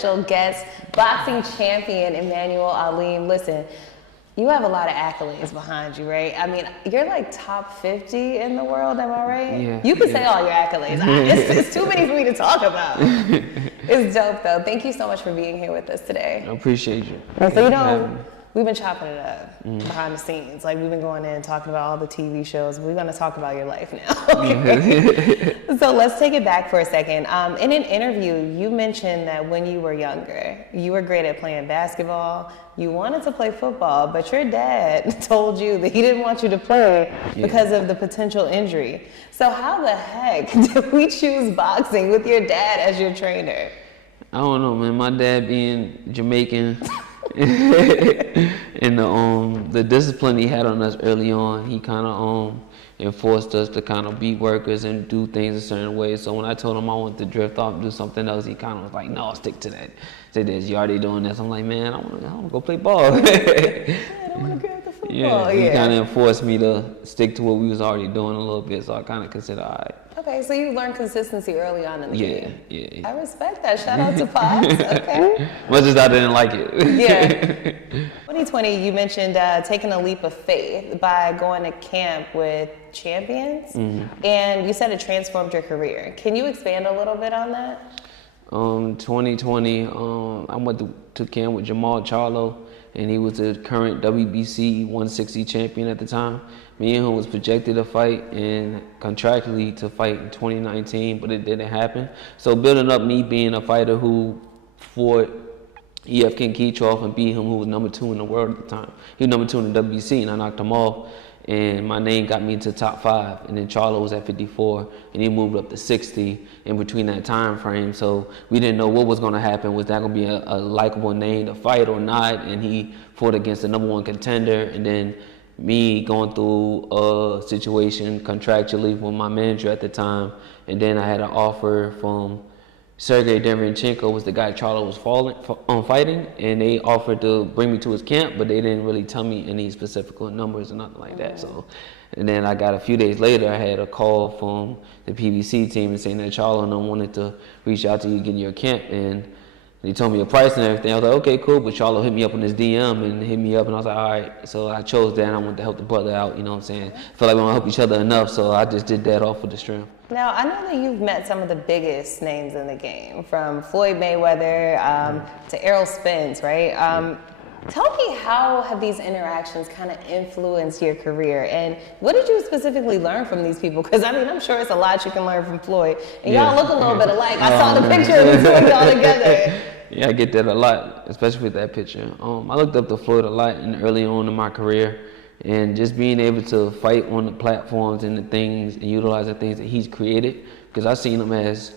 special guest, boxing champion Immanuwel Aleem. Listen, you have a lot of accolades behind you, right? I mean, you're like top 50 in the world, am I right? Yeah. You can say all your accolades. It's too many for me to talk about. It's dope, though. Thank you so much for being here with us today. I appreciate you. So, you know, we've been chopping it up behind the scenes. Like, we've been going in and talking about all the TV shows. We're going to talk about your life now. Okay? So let's take it back for a second. In an interview, you mentioned that when you were younger, you were great at playing basketball. You wanted to play football, but your dad told you that he didn't want you to play because of the potential injury. So how the heck did we choose boxing with your dad as your trainer? I don't know, man. My dad being Jamaican and the discipline he had on us early on, he kind of enforced us to kind of be workers and do things a certain way. So when I told him I wanted to drift off and do something else, he kind of was like, no, stick to that. Say this, you already doing this. I'm like, man, I want to go play ball. I don't want to grab the football. He kind of enforced me to stick to what we was already doing a little bit, so I kind of consider all right. Okay, so you learned consistency early on in the game. Yeah. I respect that. Shout out to Pops. Okay. Much as I didn't like it. Yeah. 2020, you mentioned taking a leap of faith by going to camp with champions, and you said it transformed your career. Can you expand a little bit on that? 2020, I went to camp with Jamal Charlo, and he was the current WBC 160 champion at the time. Me and him was projected to fight and contractually to fight in 2019, but it didn't happen. So building up me being a fighter who fought E.F. King Keetroff and beat him, who was number 2 in the world at the time. He was number 2 in the WBC, and I knocked him off. And my name got me into top 5, and then Charlo was at 54, and he moved up to 60 in between that time frame. So we didn't know what was going to happen. Was that going to be a likable name to fight or not? And he fought against the number 1 contender, and then me going through a situation contractually with my manager at the time, and then I had an offer from Sergey Derevyanchenko, was the guy Charlo was fighting, and they offered to bring me to his camp, but they didn't really tell me any specific numbers or nothing like that. So, and then I got a few days later, I had a call from the PBC team and saying that Charlo and them wanted to reach out to you, get in your camp, and he told me a price and everything. I was like, okay, cool, but Charlo hit me up on his DM and hit me up, and I was like, all right. So I chose that, and I wanted to help the brother out, you know what I'm saying? I feel like we don't help each other enough, so I just did that off of the strength. Now, I know that you've met some of the biggest names in the game, from Floyd Mayweather to Errol Spence, right? Tell me, how have these interactions kind of influenced your career, and what did you specifically learn from these people? Because, I mean, I'm sure it's a lot you can learn from Floyd, and y'all look a little bit alike. I saw the picture of the two of y'all together. Yeah, I get that a lot, especially with that picture. I looked up to Floyd a lot early on in my career, and just being able to fight on the platforms and the things and utilize the things that he's created, because I've seen him as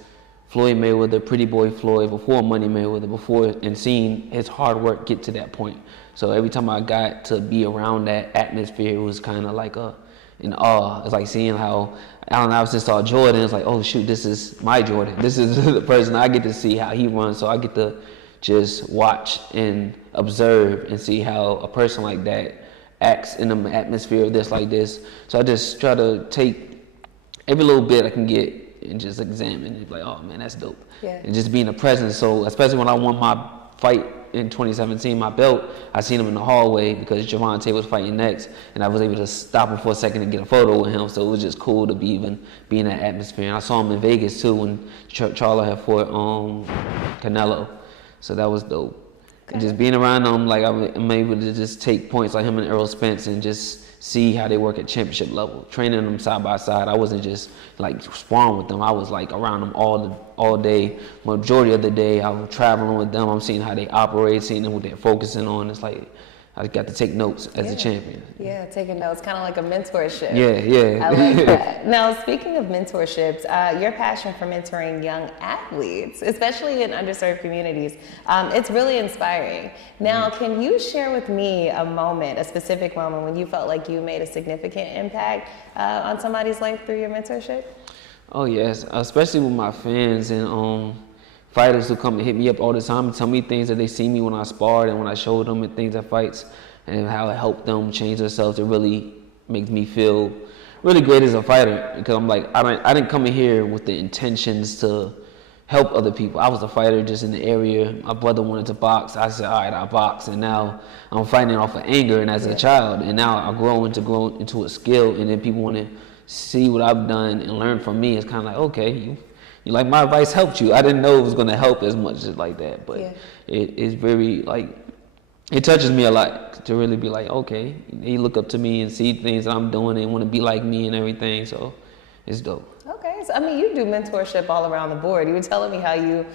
Floyd Mayweather, Pretty Boy Floyd, before Money Mayweather, and seeing his hard work get to that point. So every time I got to be around that atmosphere, it was kind of like in awe. It's like seeing how Allen Iverson saw Jordan. It's like, oh shoot, this is my Jordan. This is the person I get to see how he runs. So I get to just watch and observe and see how a person like that acts in an atmosphere of this like this. So I just try to take every little bit I can get and just examine and be like, oh man, that's dope. Yeah. And just being a presence. So especially when I won my fight in 2017, my belt, I seen him in the hallway because Javante was fighting next, and I was able to stop him for a second and get a photo with him. So it was just cool to be in that atmosphere. And I saw him in Vegas too when Charlo had fought Canelo. So that was dope. And just being around them, like I'm able to just take points like him and Errol Spence and just see how they work at championship level. Training them side by side, I wasn't just like sparring with them. I was like around them all day. Majority of the day, I was traveling with them. I'm seeing how they operate, seeing them what they're focusing on. It's like I got to take notes as a champion. Yeah, taking notes, kind of like a mentorship. Yeah. I like that. Now, speaking of mentorships, your passion for mentoring young athletes, especially in underserved communities, it's really inspiring. Now, can you share with me a specific moment when you felt like you made a significant impact on somebody's life through your mentorship? Oh yes, especially with my fans and fighters who come and hit me up all the time and tell me things that they see me when I sparred and when I showed them and things at fights, and how it helped them change themselves. It really makes me feel really great as a fighter, because I'm like, I didn't come in here with the intentions to help other people. I was a fighter just in the area. My brother wanted to box. I said, all right, I'll box. And now I'm fighting off of anger and as a child. And now I grow into a skill. And then people want to see what I've done and learn from me. It's kind of like, okay, you like my advice helped you. I didn't know it was going to help as much as like that. But it's very like, it touches me a lot to really be like, okay, they look up to me and see things that I'm doing and want to be like me and everything. So it's dope. Okay, so I mean, you do mentorship all around the board. You were telling me how you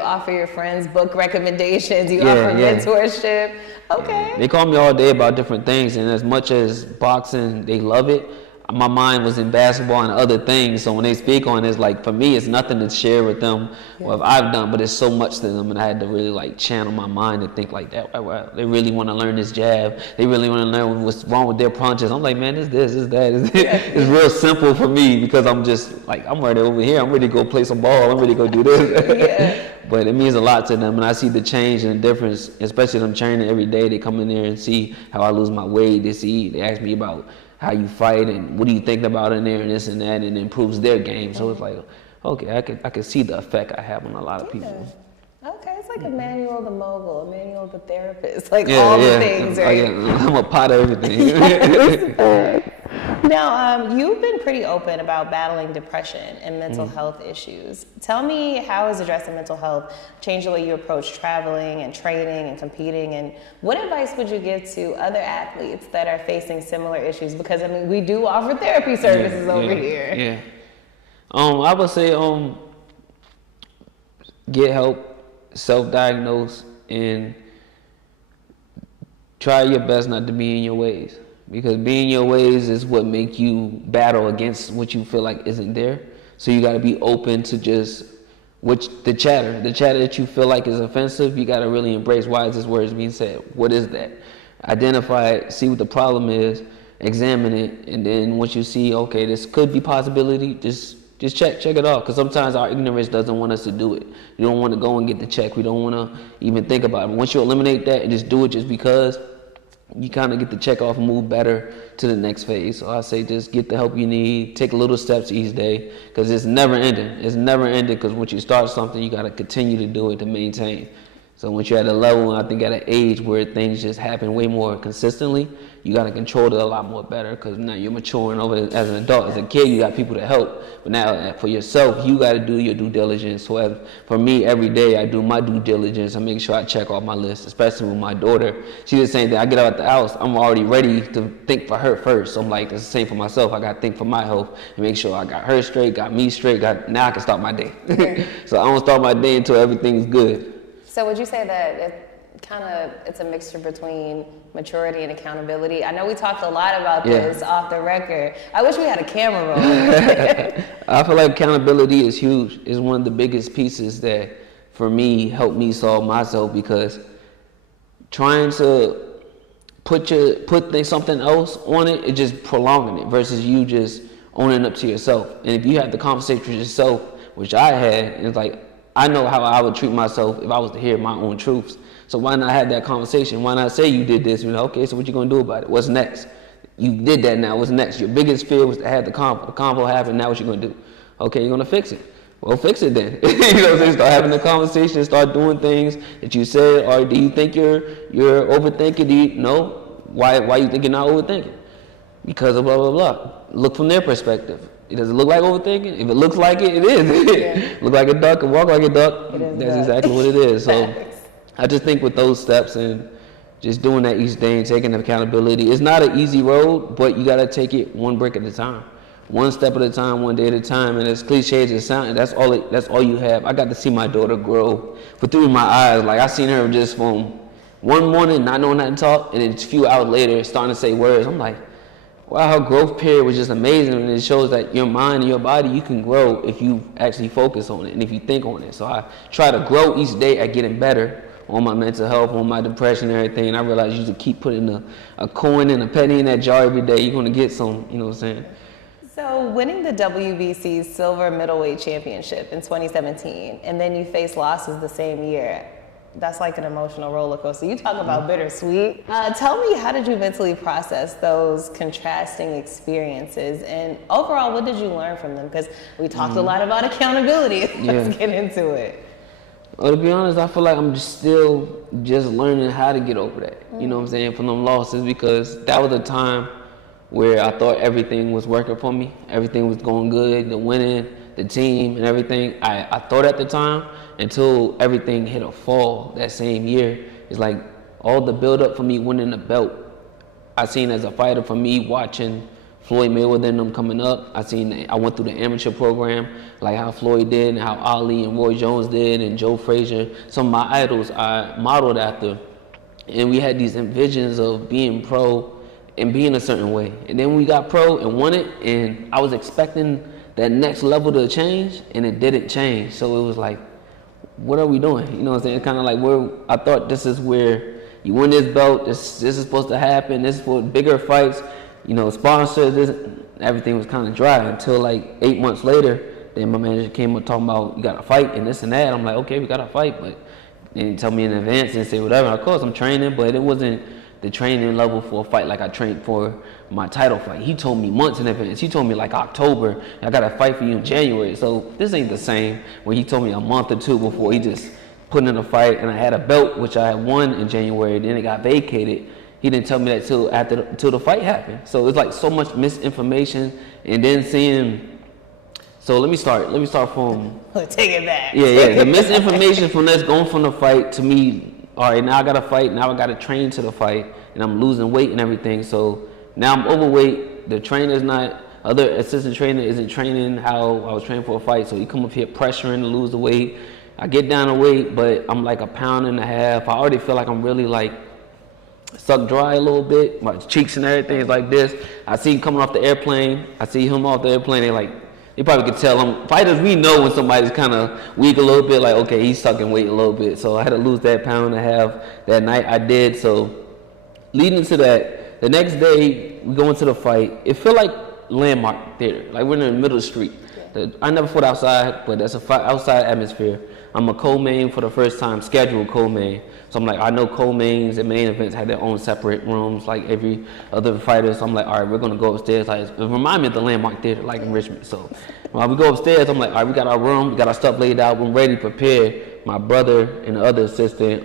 offer your friends book recommendations, you offer mentorship. Okay. They call me all day about different things, and as much as boxing, they love it. My mind was in basketball and other things, so when they speak on it, it's like, for me, it's nothing to share with them what I've done, but it's so much to them, and I had to really like channel my mind and think like that. Wow, they really want to learn this jab. They really want to learn what's wrong with their punches. I'm like, man, it's this, it's that. It's real simple for me because I'm just like, I'm right over here. I'm ready to go play some ball. I'm ready to go do this. But it means a lot to them, and I see the change and the difference, especially them training every day. They come in there and see how I lose my weight. They ask me about how you fight and what do you think about in there and this and that, and it improves their game. So it's like, okay, I can see the effect I have on a lot of people. Okay, it's like Immanuwel the mogul, Immanuwel the therapist, like all the things, right? I'm a pot of everything. Now, you've been pretty open about battling depression and mental health issues. Tell me, how has addressing mental health changed the way you approach traveling and training and competing? And what advice would you give to other athletes that are facing similar issues? Because, I mean, we do offer therapy services over here. Yeah. I would say get help, self-diagnose, and try your best not to be in your ways. Because being your ways is what make you battle against what you feel like isn't there. So you got to be open to just the chatter that you feel like is offensive. You got to really embrace, why is this word being said? What is that? Identify it, see what the problem is, examine it, and then once you see, okay, this could be possibility, just check it off. Because sometimes our ignorance doesn't want us to do it. You don't want to go and get the check. We don't want to even think about it. Once you eliminate that and just do it just because, you kind of get the check off and move better to the next phase. So I say just get the help you need, take little steps each day, because it's never ending. It's never ending, because once you start something, you got to continue to do it to maintain. So once you're at a level, I think at an age where things just happen way more consistently, you got to control it a lot more better, because now you're maturing over as an adult. As a kid, you got people to help. But now for yourself, you got to do your due diligence. So for me, every day I do my due diligence. I make sure I check off my list, especially with my daughter. She's the same thing. I get out the house, I'm already ready to think for her first. So I'm like, it's the same for myself. I got to think for my health and make sure I got her straight, got me straight. Now I can start my day. So I don't start my day until everything's good. So would you say that it's a mixture between maturity and accountability? I know we talked a lot about this off the record. I wish we had a camera rolling. I feel like accountability is huge. It's one of the biggest pieces that, for me, helped me solve myself, because trying to put something else on it, it's just prolonging it versus you just owning up to yourself. And if you have the conversation with yourself, which I had, it's like, I know how I would treat myself if I was to hear my own truths. So why not have that conversation? Why not say you did this? Okay, so what you gonna do about it? What's next? You did that, now what's next? Your biggest fear was to have the convo. The convo happened, now what you gonna do? Okay, you're gonna fix it. Well, fix it then. You know what I'm saying? Start having the conversation, start doing things that you said. Or do you think you're overthinking? No. Why you think you're not overthinking? Because of blah, blah, blah. Look from their perspective. Does it look like overthinking? If it looks like it, it is. Look like a duck and walk like a duck. That's exactly what it is. So I just think with those steps and just doing that each day and taking accountability, it's not an easy road, but you got to take it one brick at a time. One step at a time, one day at a time. And as cliche as it sounds, that's all you have. I got to see my daughter grow through my eyes. Like, I seen her just from one morning not knowing how to talk, and then a few hours later starting to say words. I'm like, wow, her growth period was just amazing, and it shows that your mind and your body, you can grow if you actually focus on it and if you think on it. So I try to grow each day at getting better on my mental health, on my depression and everything, and I realized you just keep putting a coin and a penny in that jar every day, you're going to get some, you know what I'm saying? So winning the WBC silver middleweight championship in 2017, and then you face losses the same year, That's like an emotional roller coaster. You talk about bittersweet. Tell me, how did you mentally process those contrasting experiences? And overall, what did you learn from them? Because we talked a lot about accountability. Let's get into it. Well, to be honest, I feel like I'm still learning how to get over that. You know what I'm saying? From them losses, because that was a time where I thought everything was working for me. Everything was going good, the winning, the team and everything. I thought at the time, until everything hit a fall that same year. It's like all the build up for me winning the belt, I seen as a fighter, for me watching Floyd Mayweather and them coming up. I went through the amateur program, like how Floyd did and how Ali and Roy Jones did and Joe Frazier. Some of my idols I modeled after. And we had these visions of being pro and being a certain way. And then we got pro and won it, and I was expecting that next level to change, and it didn't change. So it was like, what are we doing? You know what I'm saying? It's kind of like I thought this is where you win this belt, this is supposed to happen, this is for bigger fights, you know, sponsors, everything was kind of dry until like 8 months later. Then my manager came up talking about, you got to fight and this and that. I'm like, okay, we got to fight, but they didn't tell me in advance and say whatever. Of course, I'm training, but it wasn't the training level for a fight like I trained for my title fight. He told me months in advance. He told me like October, I got to fight for you in January. So this ain't the same when he told me a month or two before. He just put in a fight, and I had a belt, which I had won in January. Then it got vacated. He didn't tell me that till the fight happened. So it's like so much misinformation, and then seeing. So let me start from. Take it back. Yeah. The misinformation from this going from the fight to me. All right, now I got to fight. Now I got to train to the fight, and I'm losing weight and everything. So now I'm overweight. The trainer's not. Other assistant trainer isn't training how I was training for a fight. So he come up here pressuring to lose the weight. I get down to weight, but I'm like 1.5 pounds. I already feel like I'm really like sucked dry a little bit. My cheeks and everything is like this. I see him coming off the airplane. I see him off the airplane. They're like, you probably could tell them. Fighters, we know when somebody's kind of weak a little bit, like, okay, he's sucking weight a little bit. So I had to lose that 1.5 pounds that night. I did. So leading to that, the next day we go into the fight. It felt like Landmark Theater, like we're in the middle of the street. I never fought outside, but that's a outside atmosphere. I'm a co-main for the first time, scheduled co-main. So I'm like, I know co-mains and main events have their own separate rooms, like every other fighter. So I'm like, all right, we're gonna go upstairs. Like, it reminds me of the Landmark Theater, like in Richmond. So while we go upstairs, I'm like, all right, we got our room, we got our stuff laid out, we're ready, prepared. My brother and the other assistant,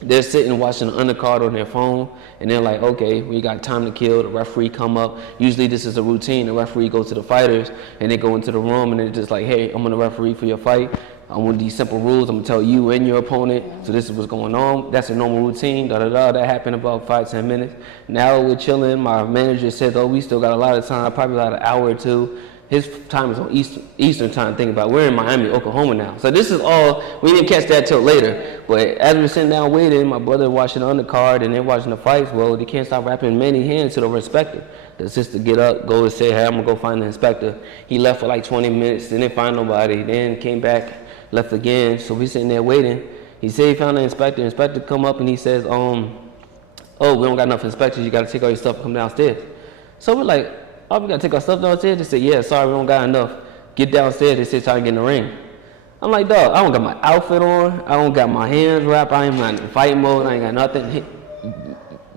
they're sitting watching the undercard on their phone, and they're like, okay, we got time to kill. The referee come up. Usually this is a routine. The referee goes to the fighters, and they go into the room, and they're just like, hey, I'm gonna referee for your fight. I want these simple rules. I'm gonna tell you and your opponent. So this is what's going on. That's a normal routine. That happened about 5-10 minutes. Now we're chilling. My manager says, oh, we still got a lot of time, probably about an hour or two. His time is on Eastern time. Think about it. We're in Miami, Oklahoma now. So this is all, we didn't catch that till later. But as we're sitting down waiting, my brother watching the undercard and they're watching the fights. Well, they can't stop wrapping many hands to the inspector. The assistant get up, go and say, hey, I'm gonna go find the inspector. He left for like 20 minutes, didn't find nobody, then came back, left again. So we sitting there waiting. He said he found the inspector. The inspector come up and he says, oh, we don't got enough inspectors. You gotta take all your stuff and come downstairs. So we're like, oh, we gotta take our stuff downstairs? They said, yeah, sorry, we don't got enough. Get downstairs. They said, try to get in the ring. I'm like, dog, I don't got my outfit on. I don't got my hands wrapped. I ain't in fight mode. I ain't got nothing.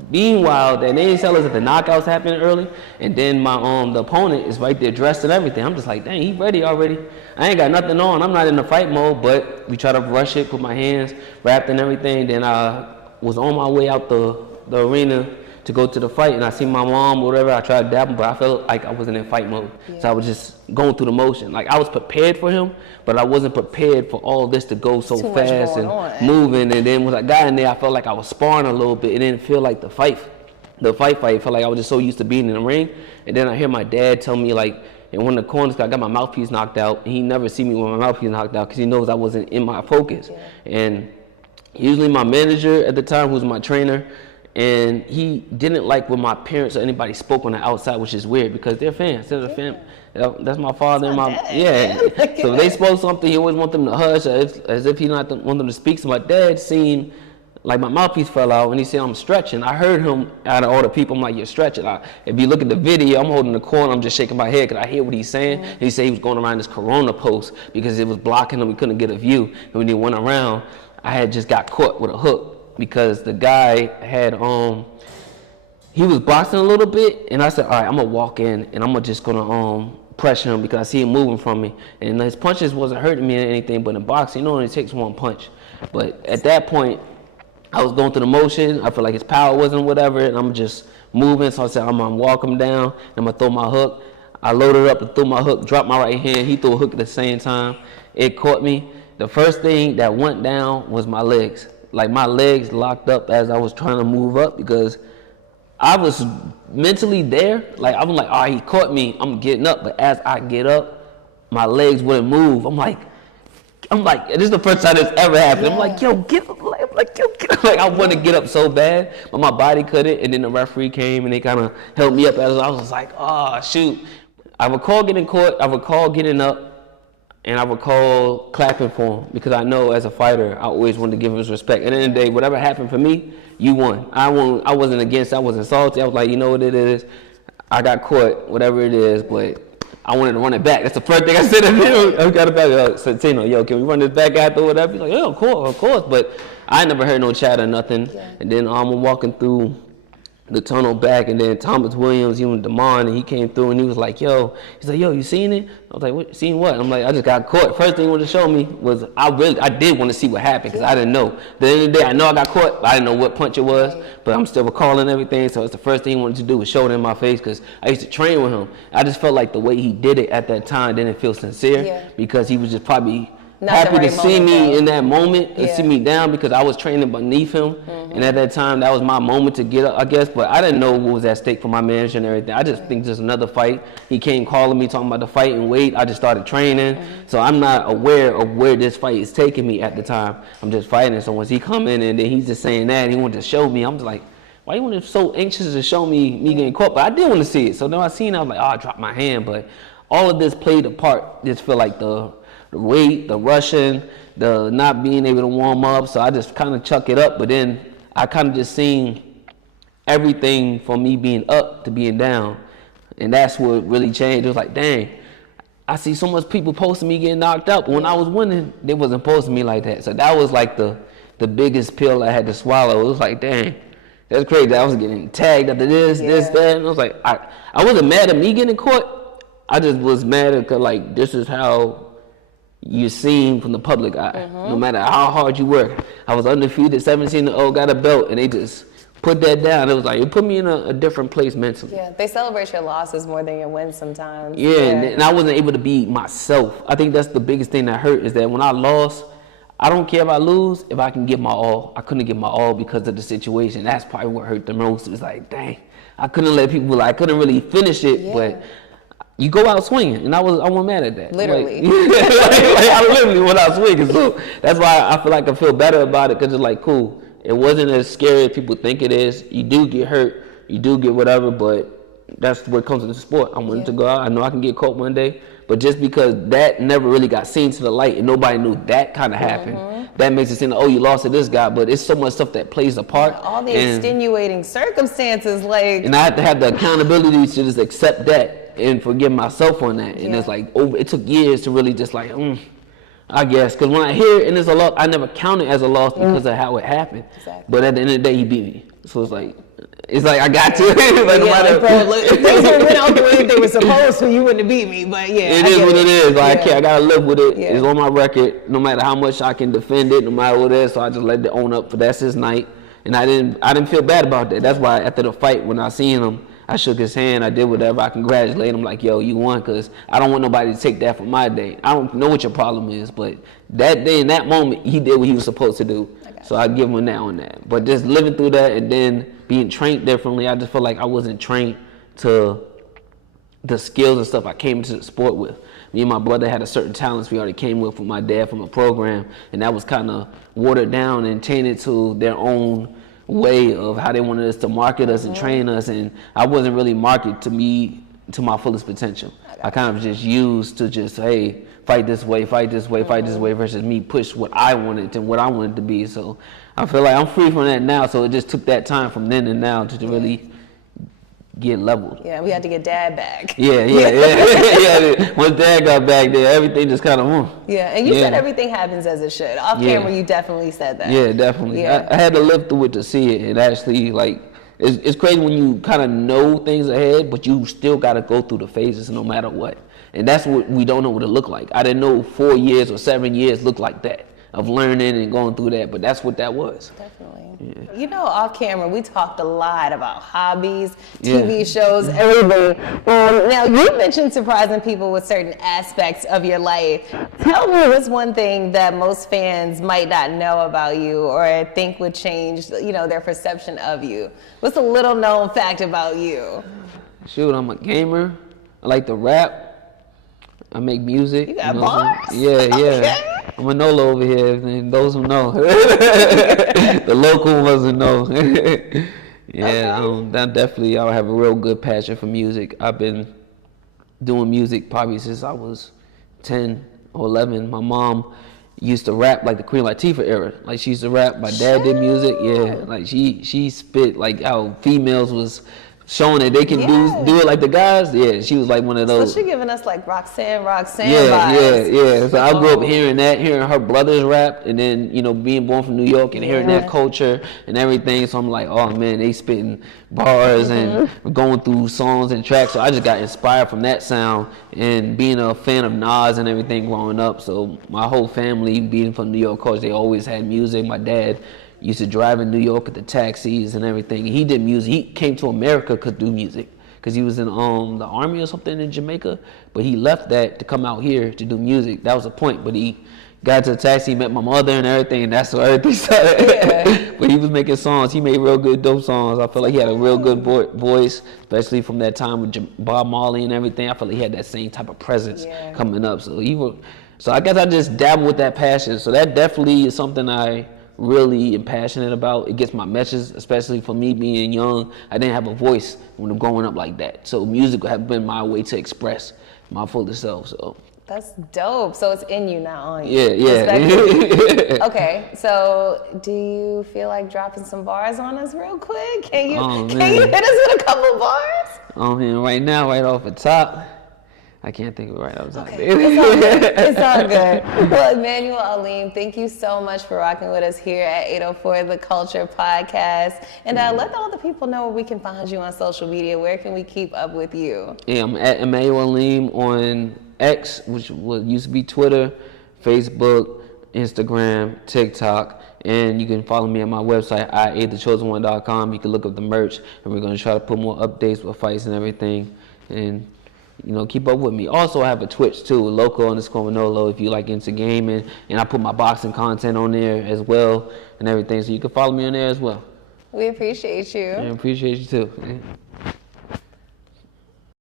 Meanwhile, they didn't tell us that the knockouts happened early, and then my the opponent is right there dressed and everything. I'm just like, dang, he ready already. I ain't got nothing on. I'm not in the fight mode, but we try to rush it, put my hands wrapped and everything. Then I was on my way out the arena to go to the fight, and I see my mom, whatever. I tried to dab him, but I felt like I wasn't in fight mode. Yeah. So I was just going through the motion. Like, I was prepared for him, but I wasn't prepared for all this to go so fast and moving. And then when I got in there, I felt like I was sparring a little bit. It didn't feel like the fight. It felt like I was just so used to being in the ring. And then I hear my dad tell me, like, in one of the corners, I got my mouthpiece knocked out. And he never see me with my mouthpiece knocked out because he knows I wasn't in my focus. Yeah. And usually my manager at the time, who was my trainer, and he didn't like when my parents or anybody spoke on the outside, which is weird because they're fans. They're the fam. That's my father and my So if they spoke something, he always want them to hush, as if he not want them to speak. So my dad seen, like, my mouthpiece fell out, and he said I'm stretching. I heard him out of all the people. I'm like, you're stretching. If you look at the video, I'm holding the corner. I'm just shaking my head because I hear what he's saying. He said he was going around this Corona post because it was blocking him. He couldn't get a view. And when he went around, I had just got caught with a hook because the guy had he was boxing a little bit, and I said, all right, I'm gonna walk in and I'm just gonna pressure him because I see him moving from me, and his punches wasn't hurting me or anything. But in boxing, it only takes one punch. But at that point, I was going through the motion. I feel like his power wasn't whatever, and I'm just moving. So I said, I'm gonna walk him down. I'm gonna throw my hook. I loaded up and threw my hook, dropped my right hand. He threw a hook at the same time. It caught me. The first thing that went down was my legs. Like my legs locked up as I was trying to move up because I was mentally there. Like I was like, all right, he caught me. I'm getting up. But as I get up, my legs wouldn't move. I'm like, this is the first time this ever happened. I'm like, yo, get up. I'm like, yo, get up. Like I want to get up so bad, but my body couldn't. And then the referee came and they kind of helped me up. As I was like, oh shoot. I recall getting caught. I recall getting up. And I recall clapping for him because I know as a fighter, I always wanted to give him his respect. At the end of the day, whatever happened for me, you won. I wasn't against. I wasn't salty. I was like, you know what it is. I got caught, whatever it is, but I wanted to run it back. That's the first thing I said to him. I got it back. Said, Tino, yo, can we run this back after whatever? He's like, yeah, of course. But I never heard no chatter, nothing. Yeah. And then I'm walking through the tunnel back, and then Thomas Williams, even Damon, and he came through and he was like, yo, he's like, yo, you seen it? I was like, what, seen what? I'm like, I just got caught. First thing he wanted to show me was I did want to see what happened because I didn't know. At the end of the day, I know I got caught, but I didn't know what punch it was, but I'm still recalling everything. So it's the first thing he wanted to do was show it in my face because I used to train with him. I just felt like the way he did it at that time didn't feel sincere because he was just probably happy to see me in that moment and see me down because I was training beneath him. And at that time, that was my moment to get up, I guess. But I didn't know what was at stake for my manager and everything. I just think just another fight. He came calling me, talking about the fight and weight. I just started training. So I'm not aware of where this fight is taking me at the time. I'm just fighting. So once he come in and then he's just saying that, and he wanted to show me, I'm just like, why you want to so anxious to show me getting caught? But I did want to see it. So then I seen it, I was like, oh, I dropped my hand. But all of this played a part. Just feel like the weight, the rushing, the not being able to warm up. So I just kind of chuck it up. But then I kind of just seen everything from me being up to being down. And that's what really changed. It was like, dang, I see so much people posting me getting knocked out. But when I was winning, they wasn't posting me like that. So that was like the biggest pill I had to swallow. It was like, dang, that's crazy. I was getting tagged after this, that. And I was like, I wasn't mad at me getting caught. I just was mad at, like, this is how you seen from the public eye. No matter how hard you work. I was undefeated, 17-0, got a belt, and they just put that down. It was like, it put me in a different place mentally. Yeah, they celebrate your losses more than your wins sometimes. Yeah, and I wasn't able to be myself. I think that's the biggest thing that hurt is that when I lost, I don't care if I lose, if I can give my all. I couldn't give my all because of the situation. That's probably what hurt the most. It was like, dang, I couldn't let people, I couldn't really finish it, but you go out swinging, and I wasn't mad at that. Literally. I literally went out swinging, so that's why I feel like I feel better about it, because it's like, cool. It wasn't as scary as people think it is. You do get hurt, you do get whatever, but that's what comes to the sport. I'm willing to go out. I know I can get caught one day, but just because that never really got seen to the light and nobody knew that kind of happened, that makes it seem like, oh, you lost to this guy, but it's so much stuff that plays a part. All the extenuating circumstances, like. And I had to have the accountability to just accept that and forgive myself on that. And it's like, it took years to really just like, I guess. Because when I hear it and it's a loss, I never count it as a loss because of how it happened. Exactly. But at the end of the day, he beat me. So it's like I got to. Like, if things would have went out the way they were supposed to, you wouldn't have beat me. But it is what it is. Like, I gotta live with it. It's on my record. No matter how much I can defend it, no matter what it is. So I just let it own up for that's his night. And I didn't feel bad about that. That's why after the fight, when I seen him, I shook his hand, I did whatever, I congratulated him like, yo, you won, because I don't want nobody to take that from my day. I don't know what your problem is, but that day, in that moment, he did what he was supposed to do. So I give him that on that. But just living through that and then being trained differently, I just feel like I wasn't trained to the skills and stuff I came into the sport with. Me and my brother had a certain talents we already came with from my dad from a program, and that was kind of watered down and tainted to their own way of how they wanted us to market us and train us, and I wasn't really marketed to my fullest potential. I kind of just used to just, hey, fight this way, fight this way, fight this way, versus me push what I wanted and what I wanted to be. So I feel like I'm free from that now, so it just took that time from then and now to really get leveled. Yeah, we had to get Dad back. Yeah. Yeah. Once Dad got back there, everything just kind of Yeah, and you said everything happens as it should. Off camera, you definitely said that. Yeah, definitely. Yeah. I had to live through it to see it. And actually, like, it's crazy when you kind of know things ahead, but you still got to go through the phases no matter what. And that's what we don't know what it looked like. I didn't know 4 years or 7 years looked like that, of learning and going through that, but that's what that was. Definitely. Yeah. You know, off camera, we talked a lot about hobbies, TV shows, everything. Now, you mentioned surprising people with certain aspects of your life. Tell me what's one thing that most fans might not know about you or think would change, their perception of you. What's a little known fact about you? Shoot, I'm a gamer. I like to rap. I make music. You got bars? Yeah. Okay. I'm a Nolo over here, and those who know. The local ones who know. That definitely, I have a real good passion for music. I've been doing music probably since I was 10 or 11. My mom used to rap like the Queen Latifah era. Like, she used to rap. My dad did music. Yeah, like she spit like how females was showing that they can do it like the guys. Yeah, she was like one of those. So she giving us like Roxanne vibes. Yeah. So I grew up hearing her brothers rap, and then being born from New York and hearing that culture and everything. So I'm like, oh man, they spitting bars and going through songs and tracks. So I just got inspired from that sound and being a fan of Nas and everything growing up. So my whole family being from New York culture, they always had music. My dad used to drive in New York at the taxis and everything. He did music. He came to America to do music because he was in the army or something in Jamaica. But he left that to come out here to do music. That was the point. But he got to the taxi, met my mother and everything, and that's where everything started. Yeah. But he was making songs. He made real good, dope songs. I feel like he had a real good voice, especially from that time with Bob Marley and everything. I feel like he had that same type of presence coming up. So I guess I just dabble with that passion. So that definitely is something I really am passionate about. It gets my message, especially for me being young. I didn't have a voice when I'm growing up like that. So music have been my way to express my fullest self. So that's dope. So it's in you, not on you. Yeah. Okay, so do you feel like dropping some bars on us real quick? Can you hit us with a couple bars? Right now, right off the top, I can't think of it right outside. Okay. It's all good. Well, Immanuwel Aleem, thank you so much for rocking with us here at 804 The Culture podcast. And let all the people know where we can find you on social media. Where can we keep up with you? Yeah, I'm at Immanuwel Aleem on X, which used to be Twitter, Facebook, Instagram, TikTok. And you can follow me on my website, I8thechosen1.com. You can look up the merch, and we're going to try to put more updates with fights and everything. And keep up with me. Also, I have a Twitch too, loco_Manolo, if you like into gaming, and I put my boxing content on there as well and everything, so you can follow me on there as well. We appreciate you. I appreciate you too.